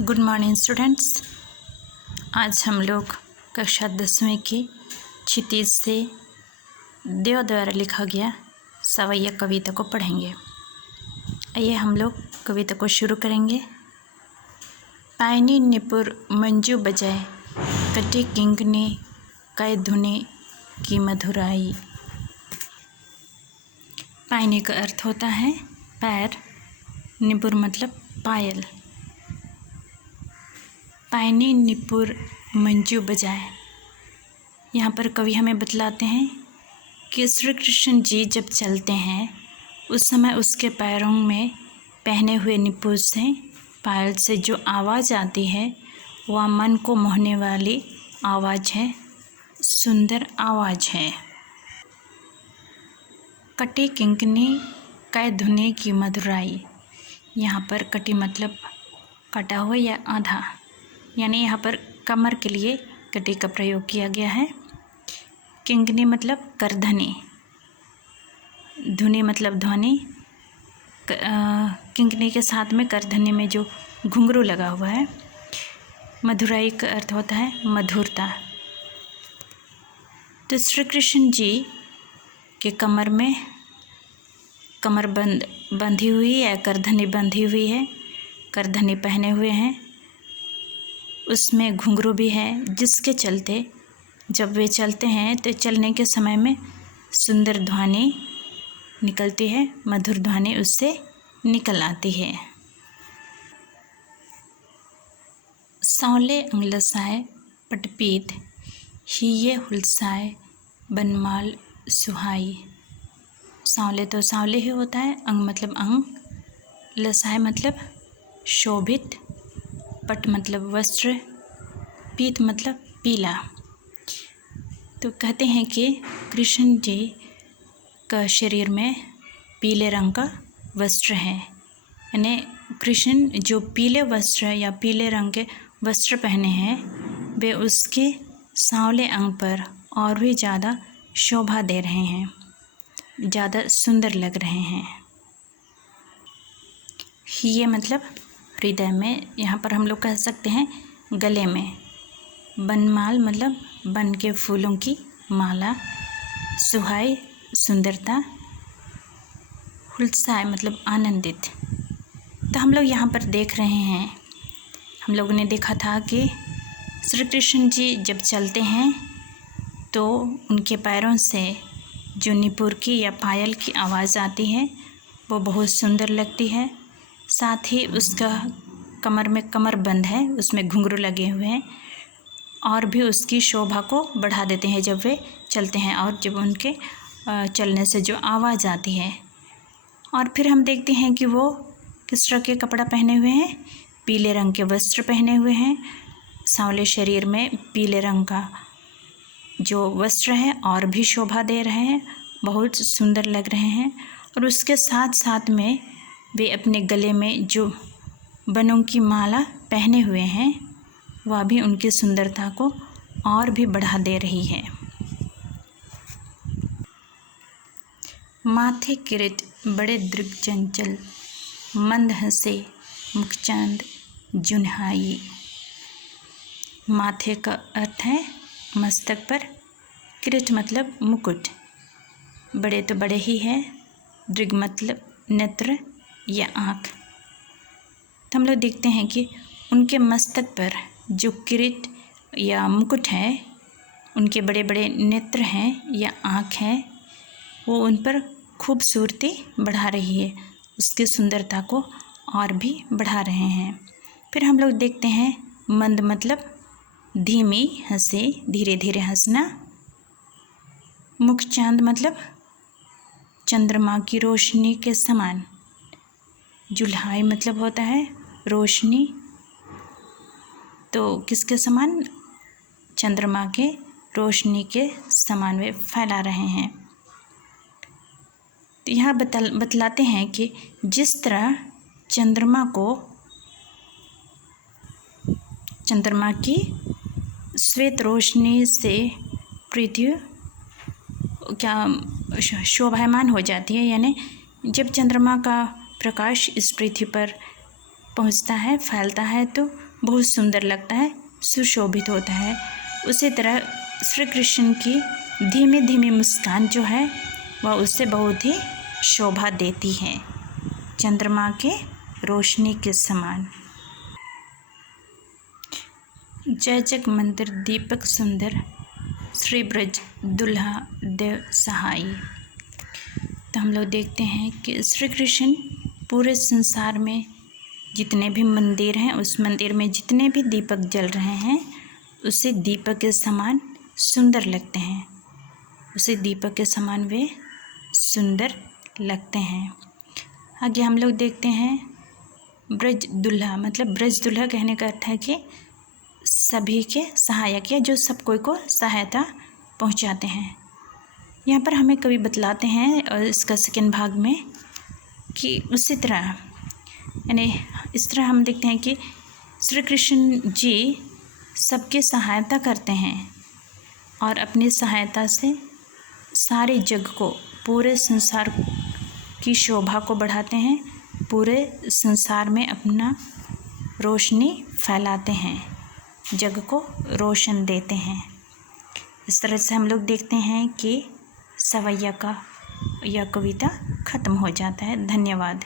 Good morning students. आज हम लोग कक्षा 10वीं की क्षितिज से देव द्वारा लिखा गया सवैया कविता को पढ़ेंगे। आइए हम लोग कविता को शुरू करेंगे। पायनी निपुर मंजू बजाए, कटी किंकनी कै धुनी की मधुराई। पायनी का अर्थ होता है पैर, निपुर मतलब पायल। पायनी निपुर मंजू बजाए, यहाँ पर कवि हमें बतलाते हैं कि श्री कृष्ण जी जब चलते हैं उस समय उसके पैरों में पहने हुए निपुर से, पायल से जो आवाज़ आती है वह मन को मोहने वाली आवाज़ है, सुंदर आवाज़ है। कटी किंकनी कै धुनी की मधुराई, यहाँ पर कटी मतलब कटा हुआ या आधा, यानी यहाँ पर कमर के लिए कटी का प्रयोग किया गया है। किंकनी मतलब करधनी, धुनी मतलब ध्वनि। किंकनी के साथ में करधनी में जो घुंघरू लगा हुआ है। मधुराई का अर्थ होता है मधुरता। तो श्री कृष्ण जी के कमर में कमर बंधी हुई है, करधनी बंधी हुई है, करधनी पहने हुए हैं, उसमें घुंघरू भी है, जिसके चलते जब वे चलते हैं तो चलने के समय में सुंदर ध्वनि निकलती है, मधुर ध्वनि उससे निकल आती है। सांवले अंगलसाए पटपीत, हिये हुलसाए बनमाल सुहाई। सांवले तो सांवले ही होता है, अंग मतलब अंग, लसाए मतलब शोभित, पट मतलब वस्त्र, पीत मतलब पीला। तो कहते हैं कि कृष्ण जी का शरीर में पीले रंग का वस्त्र है, यानी कृष्ण जो पीले वस्त्र या पीले रंग के वस्त्र पहने हैं वे उसके सांवले अंग पर और भी ज़्यादा शोभा दे रहे हैं, ज़्यादा सुंदर लग रहे हैं। ये मतलब हृदय में, यहाँ पर हम लोग कह सकते हैं गले में। बनमाल मतलब बन के फूलों की माला, सुहाई सुंदरता, हुलसाए मतलब आनंदित। तो हम लोग यहाँ पर देख रहे हैं, हम लोगों ने देखा था कि श्री कृष्ण जी जब चलते हैं तो उनके पैरों से जो निपुर की या पायल की आवाज़ आती है वो बहुत सुंदर लगती है। साथ ही उसका कमर में कमरबंद है, उसमें घुंघरू लगे हुए हैं और भी उसकी शोभा को बढ़ा देते हैं जब वे चलते हैं और जब उनके चलने से जो आवाज़ आती है। और फिर हम देखते हैं कि वो किस तरह के कपड़ा पहने हुए हैं, पीले रंग के वस्त्र पहने हुए हैं। सांवले शरीर में पीले रंग का जो वस्त्र है और भी शोभा दे रहे हैं, बहुत सुंदर लग रहे हैं। और उसके साथ साथ में वे अपने गले में जो बनों की माला पहने हुए हैं वह भी उनकी सुंदरता को और भी बढ़ा दे रही है। माथे किरीट बड़े दृग चंचल, मंद हंसे मुखचांद जुन्हाई। माथे का अर्थ है मस्तक पर, किरीट मतलब मुकुट, बड़े तो बड़े ही है, दृग मतलब नेत्र या आँख। तो हम लोग देखते हैं कि उनके मस्तक पर जो किरीट या मुकुट है, उनके बड़े बड़े नेत्र हैं या आँख हैं, वो उन पर खूबसूरती बढ़ा रही है, उसकी सुंदरता को और भी बढ़ा रहे हैं। फिर हम लोग देखते हैं मंद मतलब धीमी हंसे, धीरे धीरे हंसना। मुख चांद मतलब चंद्रमा की रोशनी के समान। जुल्हाई मतलब होता है रोशनी, तो किसके समान? चंद्रमा के रोशनी के समान वे फैला रहे हैं। तो यहाँ बतलाते हैं कि जिस तरह चंद्रमा की श्वेत रोशनी से पृथ्वी क्या शोभायमान हो जाती है, यानी जब चंद्रमा का प्रकाश इस पृथ्वी पर पहुंचता है, फैलता है, तो बहुत सुंदर लगता है, सुशोभित होता है। उसी तरह श्री कृष्ण की धीमी धीमी मुस्कान जो है वह उससे बहुत ही शोभा देती है, चंद्रमा के रोशनी के समान। जय जग मंदिर दीपक सुंदर, श्री ब्रज दुल्हा देव सहाय। तो हम लोग देखते हैं कि श्री कृष्ण पूरे संसार में जितने भी मंदिर हैं, उस मंदिर में जितने भी दीपक जल रहे हैं उसे दीपक के समान सुंदर लगते हैं, उसे दीपक के समान वे सुंदर लगते हैं। आगे हम लोग देखते हैं ब्रज दुल्हा, मतलब ब्रज दुल्हा कहने का अर्थ है कि सभी के सहायक, या जो सब कोई को सहायता पहुंचाते हैं। यहाँ पर हमें कवि बतलाते हैं और इसका सेकंड भाग में कि उसी तरह, यानी इस तरह हम देखते हैं कि श्री कृष्ण जी सबके सहायता करते हैं और अपनी सहायता से सारे जग को, पूरे संसार की शोभा को बढ़ाते हैं, पूरे संसार में अपना रोशनी फैलाते हैं, जग को रोशन देते हैं। इस तरह से हम लोग देखते हैं कि सवैया का यह कविता ख़त्म हो जाता है। धन्यवाद।